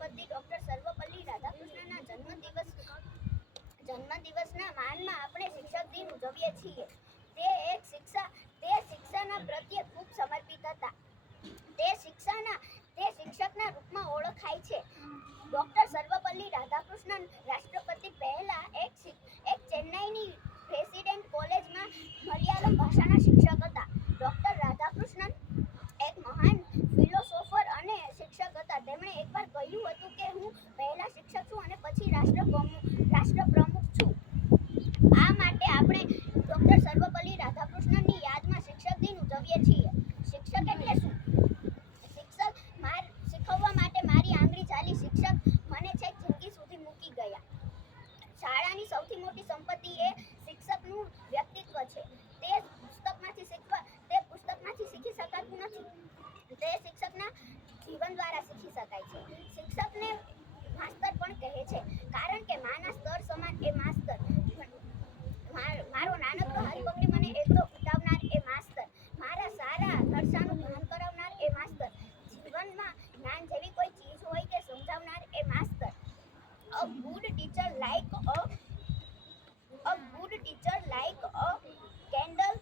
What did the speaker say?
રાષ્ટ્રપતિ ડોક્ટર સર્વપલ્લી રાધાકૃષ્ણનના જન્મદિવસના માનમાં આપણે શિક્ષક દિન ઉજવીએ છીએ. તે શિક્ષાના પ્રત્યે ખૂબ સમર્પિત હતા. તે શિક્ષકના રૂપમાં ઓળખાય છે. ડોક્ટર સર્વપલ્લી રાધાકૃષ્ણન રાષ્ટ્રપતિ પહેલા એક ચેન્નઈની પ્રેસિડેન્ટ કોલેજમાં મલયાલમ ભાષાના શિક્ષક હતા. ડોક્ટર રાધાકૃષ્ણન એક મહાન ફિલોસોફર અને શિક્ષક હતા. તેમણે એકવાર કહ્યું હતું કે હું પહેલા શિક્ષક છું અને પછી રાષ્ટ્રપ્રમુખ છું. આ માટે આપણે ડોક્ટર સર્વપલ્લી રાધાકૃષ્ણનની યાદમાં શિક્ષક દિન ઉજવીએ છીએ. શિક્ષક એટલે શું? શીખવવા માટે મારી આંગળી ચાલી. શિક્ષક મને છેક જિંદગી સુધી મૂકી ગયા. શાળાની સૌથી મોટી સંપત્તિ એ શિક્ષકનું વ્યક્તિત્વ છે. તે પુસ્તકમાંથી શીખી શકાતું નથી. તે શિક્ષકના જીવન દ્વારા શીખી શકાય છે. શિક્ષકને માસ્તર પણ કહે છે, કારણ કે માના સ્તર સમાન એ માસ્તર. મારો નાનકડો હાથ પકડી મને એકડો ઉઠાવનાર એ માસ્તર. મારા સારા નરસાનું ભાન કરાવનાર એ માસ્તર. જીવનમાં જ્ઞાન જેવી કોઈ ચીજ હોય તે સમજાવનાર એ માસ્તર. A good teacher like a candle